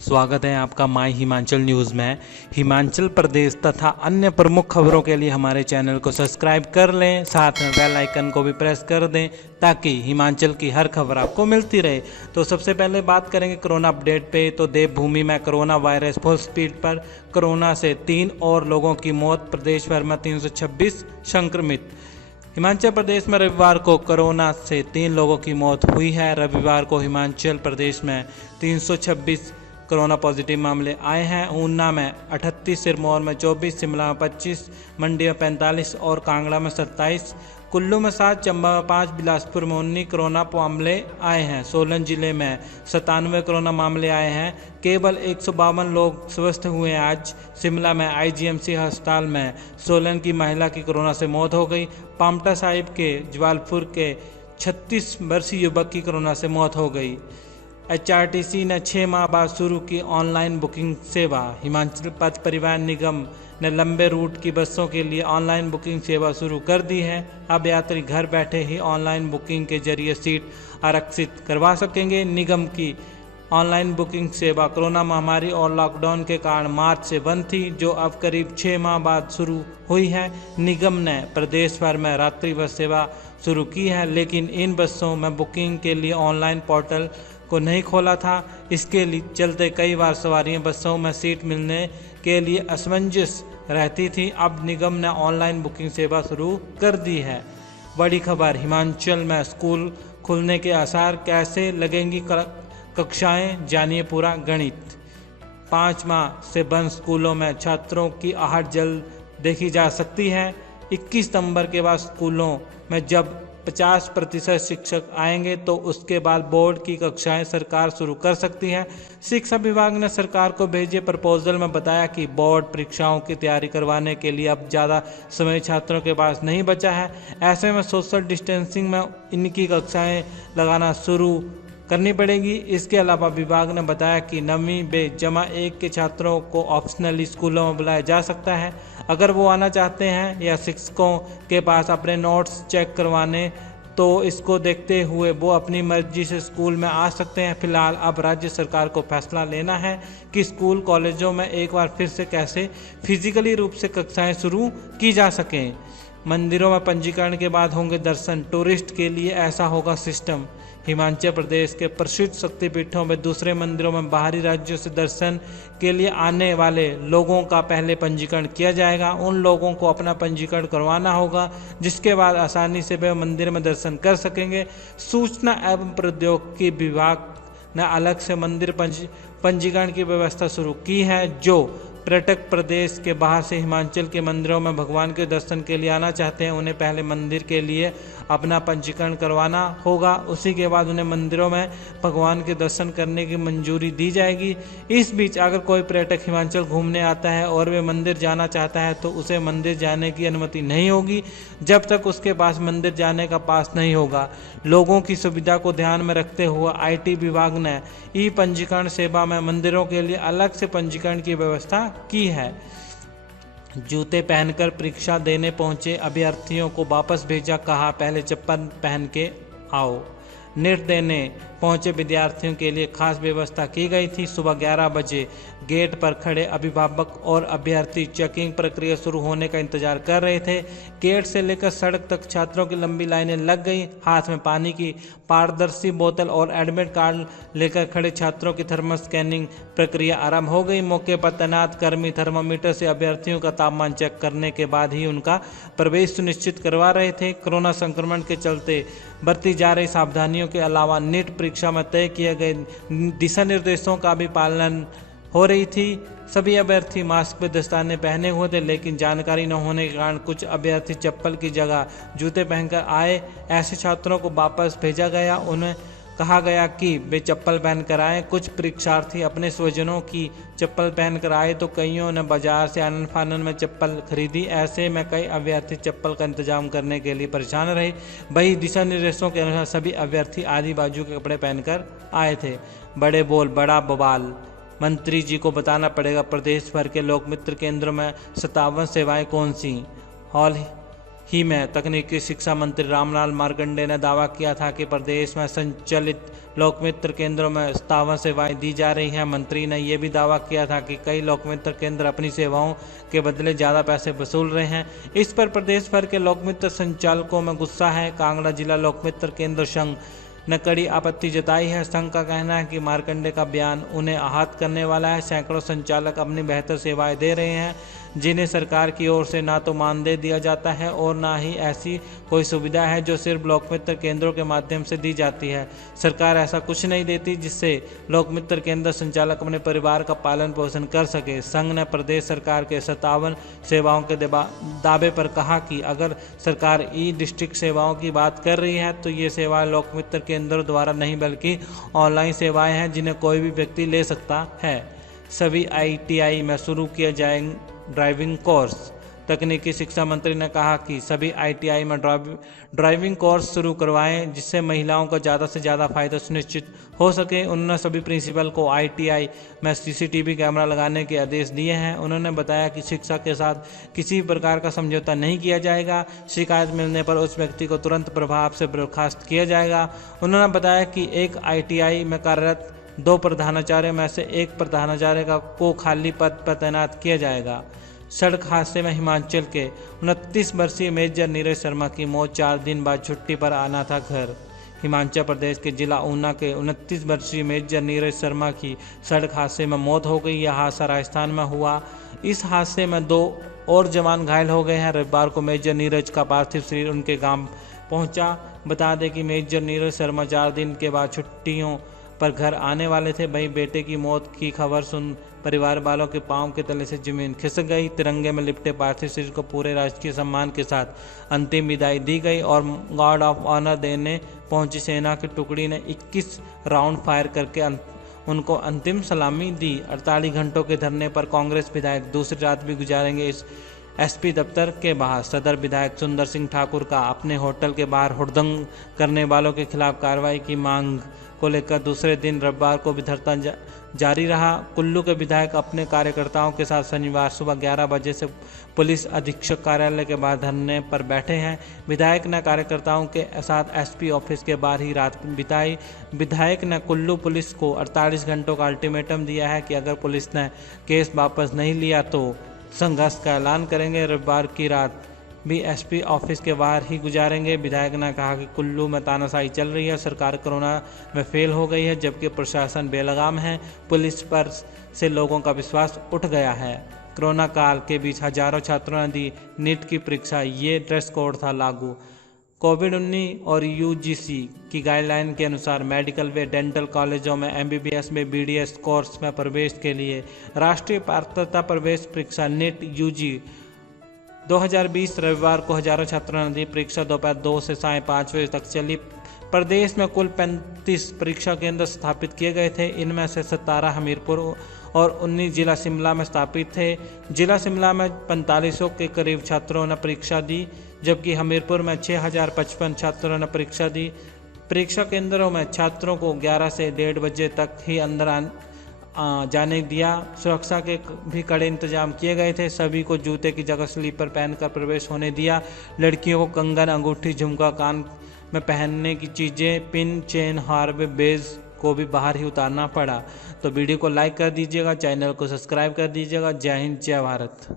स्वागत है आपका माय हिमाचल न्यूज़ में। हिमाचल प्रदेश तथा अन्य प्रमुख खबरों के लिए हमारे चैनल को सब्सक्राइब कर लें, साथ में बेल आइकन को भी प्रेस कर दें ताकि हिमाचल की हर खबर आपको मिलती रहे। तो सबसे पहले बात करेंगे कोरोना अपडेट पे। तो देवभूमि में कोरोना वायरस फुल स्पीड पर, कोरोना से 3 और लोगों की मौत, प्रदेश भर में 326 संक्रमित। हिमाचल प्रदेश में रविवार को कोरोना से 3 लोगों की मौत हुई है। रविवार को हिमाचल प्रदेश में 326 कोरोना पॉजिटिव मामले आए हैं। ऊना में 38, सिरमौर में 24, शिमला में 25, मंडी में 45 और कांगड़ा में 27, कुल्लू में 7, चंबा में 5, बिलासपुर में 19 कोरोना मामले आए हैं। सोलन जिले में 97 कोरोना मामले आए हैं। केवल 152 लोग स्वस्थ हुए हैं। आज शिमला में आईजीएमसी अस्पताल में सोलन की महिला की कोरोना से मौत हो गई। पांवटा साहिब के जवालपुर के 36 वर्षीय युवक की कोरोना से मौत हो गई। एचआरटीसी ने 6 माह बाद शुरू की ऑनलाइन बुकिंग सेवा। हिमाचल पथ परिवहन निगम ने लंबे रूट की बसों के लिए ऑनलाइन बुकिंग सेवा शुरू कर दी है। अब यात्री घर बैठे ही ऑनलाइन बुकिंग के जरिए सीट आरक्षित करवा सकेंगे। निगम की ऑनलाइन बुकिंग सेवा कोरोना महामारी और लॉकडाउन के कारण मार्च से बंद थी, जो अब करीब 6 माह बाद शुरू हुई है। निगम ने प्रदेश भर में रात्रि बस सेवा शुरू की है, लेकिन इन बसों में बुकिंग के लिए ऑनलाइन पोर्टल को नहीं खोला था। इसके चलते कई बार सवारियां बसों में सीट मिलने के लिए असमंजस रहती थी। अब निगम ने ऑनलाइन बुकिंग सेवा शुरू कर दी है। बड़ी खबर, हिमाचल में स्कूल खुलने के आसार, कैसे लगेंगी कक्षाएं, जानिए पूरा गणित। 5 माह से बंद स्कूलों में छात्रों की आहट जल्द देखी जा सकती है। 21 सितंबर के बाद स्कूलों में जब 50% शिक्षक आएंगे तो उसके बाद बोर्ड की कक्षाएं सरकार शुरू कर सकती है। शिक्षा विभाग ने सरकार को भेजे प्रपोजल में बताया कि बोर्ड परीक्षाओं की तैयारी करवाने के लिए अब ज़्यादा समय छात्रों के पास नहीं बचा है। ऐसे में सोशल डिस्टेंसिंग में इनकी कक्षाएं लगाना शुरू करनी पड़ेगी। इसके अलावा विभाग ने बताया कि 9वीं B-1 के छात्रों को ऑप्शनली स्कूलों में बुलाया जा सकता है अगर वो आना चाहते हैं या शिक्षकों के पास अपने नोट्स चेक करवाने, तो इसको देखते हुए वो अपनी मर्जी से स्कूल में आ सकते हैं। फिलहाल अब राज्य सरकार को फैसला लेना है कि स्कूल कॉलेजों में एक बार फिर से कैसे फिजिकली रूप से कक्षाएं शुरू की जा सकें। मंदिरों में पंजीकरण के बाद होंगे दर्शन, टूरिस्ट के लिए ऐसा होगा सिस्टम। हिमाचल प्रदेश के प्रसिद्ध शक्तिपीठों में दूसरे मंदिरों में बाहरी राज्यों से दर्शन के लिए आने वाले लोगों का पहले पंजीकरण किया जाएगा। उन लोगों को अपना पंजीकरण करवाना होगा, जिसके बाद आसानी से वे मंदिर में दर्शन कर सकेंगे। सूचना एवं प्रौद्योगिकी विभाग ने अलग से मंदिर पंजीकरण की व्यवस्था शुरू की है। जो पर्यटक प्रदेश के बाहर से हिमाचल के मंदिरों में भगवान के दर्शन के लिए आना चाहते हैं, उन्हें पहले मंदिर के लिए अपना पंजीकरण करवाना होगा। उसी के बाद उन्हें मंदिरों में भगवान के दर्शन करने की मंजूरी दी जाएगी। इस बीच अगर कोई पर्यटक हिमाचल घूमने आता है और वे मंदिर जाना चाहता है तो उसे मंदिर जाने की अनुमति नहीं होगी जब तक उसके पास मंदिर जाने का पास नहीं होगा। लोगों की सुविधा को ध्यान में रखते हुए IT विभाग ने ई पंजीकरण सेवा में मंदिरों के लिए अलग से पंजीकरण की व्यवस्था की है। जूते पहनकर परीक्षा देने पहुंचे अभ्यर्थियों को वापस भेजा, कहा पहले चप्पल पहन के आओ। नेट देने पहुंचे विद्यार्थियों के लिए खास व्यवस्था की गई थी। सुबह 11 बजे गेट पर खड़े अभिभावक और अभ्यर्थी चेकिंग प्रक्रिया शुरू होने का इंतजार कर रहे थे। गेट से लेकर सड़क तक छात्रों की लंबी लाइनें लग गई। हाथ में पानी की पारदर्शी बोतल और एडमिट कार्ड लेकर खड़े छात्रों की थर्मल स्कैनिंग प्रक्रिया आरंभ हो गई। मौके पर तैनात कर्मी थर्मामीटर से अभ्यर्थियों का तापमान चेक करने के बाद ही उनका प्रवेश सुनिश्चित करवा रहे थे। कोरोना संक्रमण के चलते बरती जा रही सावधानियों के अलावा नीट परीक्षा में तय किए गए दिशा निर्देशों का भी पालन हो रही थी। सभी अभ्यर्थी मास्क व दस्ताने पहने हुए थे, लेकिन जानकारी न होने के कारण कुछ अभ्यर्थी चप्पल की जगह जूते पहनकर आए। ऐसे छात्रों को वापस भेजा गया। उन्हें कहा गया कि वे चप्पल पहनकर आए। कुछ परीक्षार्थी अपने स्वजनों की चप्पल पहनकर आए तो कईयों ने बाजार से आनन फानन में चप्पल खरीदी। ऐसे में कई अभ्यर्थी चप्पल का इंतजाम करने के लिए परेशान रहे। वही दिशा निर्देशों के अनुसार सभी अभ्यर्थी आधी बाजू के कपड़े पहनकर आए थे। बड़े बोल बड़ा बवाल, मंत्री जी को बताना पड़ेगा प्रदेश भर के लोक मित्र केंद्रों में 57 सेवाएं कौन सी। ही में तकनीकी शिक्षा मंत्री रामलाल मार्कंडे ने दावा किया था कि प्रदेश में संचालित लोकमित्र केंद्रों में 57 सेवाएं दी जा रही हैं। मंत्री ने यह भी दावा किया था कि कई लोकमित्र केंद्र अपनी सेवाओं के बदले ज़्यादा पैसे वसूल रहे हैं। इस पर प्रदेश भर के लोकमित्र संचालकों में गुस्सा है। कांगड़ा जिला लोकमित्र केंद्र संघ ने कड़ी आपत्ति जताई है। संघ का कहना है कि मार्कंडे का बयान उन्हें आहत करने वाला है। सैकड़ों संचालक अपनी बेहतर सेवाएं दे रहे हैं, जिन्हें सरकार की ओर से ना तो मानदेय दिया जाता है और ना ही ऐसी कोई सुविधा है जो सिर्फ लोकमित्र केंद्रों के माध्यम से दी जाती है। सरकार ऐसा कुछ नहीं देती जिससे लोकमित्र केंद्र संचालक अपने परिवार का पालन पोषण कर सके। संघ ने प्रदेश सरकार के 57 सेवाओं के दावे पर कहा कि अगर सरकार ई डिस्ट्रिक्ट सेवाओं की बात कर रही है तो ये सेवाएं लोकमित्र केंद्रों द्वारा नहीं बल्कि ऑनलाइन सेवाएं हैं, जिन्हें कोई भी व्यक्ति ले सकता है। सभी ITI में शुरू किए जाएंगे ड्राइविंग कोर्स। तकनीकी शिक्षा मंत्री ने कहा कि सभी ITI में ड्राइविंग कोर्स शुरू करवाएं, जिससे महिलाओं का ज़्यादा से ज़्यादा फायदा सुनिश्चित हो सके। उन्होंने सभी प्रिंसिपल को ITI में CCTV कैमरा लगाने के आदेश दिए हैं। उन्होंने बताया कि शिक्षा के साथ किसी प्रकार का समझौता नहीं किया जाएगा। शिकायत मिलने पर उस व्यक्ति को तुरंत प्रभाव से बर्खास्त किया जाएगा। उन्होंने बताया कि एक ITI में कार्यरत 2 प्रधानाचार्य में से एक प्रधानाचार्य को खाली पद पर तैनात किया जाएगा। सड़क हादसे में हिमाचल के 29 वर्षीय मेजर नीरज शर्मा की मौत। 4 दिन बाद छुट्टी पर आना था घर। हिमाचल प्रदेश के जिला ऊना के 29 वर्षीय मेजर नीरज शर्मा की सड़क हादसे में मौत हो गई। यह हादसा राजस्थान में हुआ। इस हादसे में 2 और जवान घायल हो गए हैं। रविवार को मेजर नीरज का पार्थिव शरीर उनके गांव पहुंचा। बता दें कि मेजर नीरज शर्मा 4 दिन के बाद छुट्टियों पर घर आने वाले थे। वहीं बेटे की मौत की खबर सुन परिवार वालों के पांव के तले से जमीन खिसक गई। तिरंगे में लिपटे पार्थिव शरीर को पूरे राजकीय सम्मान के साथ अंतिम विदाई दी गई और गार्ड ऑफ ऑनर देने पहुंची सेना की टुकड़ी ने 21 राउंड फायर करके उनको अंतिम सलामी दी। 48 घंटों के धरने पर कांग्रेस विधायक दूसरी रात भी गुजारेंगे इस SP दफ्तर के बाहर। सदर विधायक सुंदर सिंह ठाकुर का अपने होटल के बाहर हुड़दंग करने वालों के खिलाफ कार्रवाई की मांग को लेकर दूसरे दिन रविवार को भी धरना जारी रहा। कुल्लू के विधायक अपने कार्यकर्ताओं के साथ शनिवार सुबह 11 बजे से पुलिस अधीक्षक कार्यालय के बाहर धरने पर बैठे हैं। विधायक ने कार्यकर्ताओं के साथ SP ऑफिस के बाहर ही रात बिताई। विधायक ने कुल्लू पुलिस को 48 घंटों का अल्टीमेटम दिया है कि अगर पुलिस ने केस वापस नहीं लिया तो संघर्ष का ऐलान करेंगे। रविवार की रात भी SP ऑफिस के बाहर ही गुजारेंगे। विधायक ने कहा कि कुल्लू में तानाशाही चल रही है। सरकार कोरोना में फेल हो गई है, जबकि प्रशासन बेलगाम है। पुलिस पर से लोगों का विश्वास उठ गया है। कोरोना काल के बीच हजारों छात्रों ने दी नीट की परीक्षा। ये ड्रेस कोड था लागू। कोविड-19 और UGC की गाइडलाइन के अनुसार मेडिकल व डेंटल कॉलेजों में MBBS में BDS कोर्स में प्रवेश के लिए राष्ट्रीय पात्रता प्रवेश परीक्षा नीट UG 2020 रविवार को हजारों छात्रों ने दी परीक्षा। दोपहर 2 से साढ़े 5 बजे तक चली। प्रदेश में कुल 35 परीक्षा केंद्र स्थापित किए गए थे। इनमें से 17 हमीरपुर और 19 जिला शिमला में स्थापित थे। जिला शिमला में 4500 के करीब छात्रों ने परीक्षा दी, जबकि हमीरपुर में 6055 छात्रों ने परीक्षा दी। परीक्षा केंद्रों में छात्रों को 11 से 1:30 बजे तक ही अंदर जाने दिया। सुरक्षा के भी कड़े इंतजाम किए गए थे। सभी को जूते की जगह स्लीपर पहनकर प्रवेश होने दिया। लड़कियों को कंगन, अंगूठी, झुमका, कान में पहनने की चीज़ें, पिन, चेन, हार व बेज को भी बाहर ही उतारना पड़ा। तो वीडियो को लाइक कर दीजिएगा, चैनल को सब्सक्राइब कर दीजिएगा। जय हिंद, जय भारत।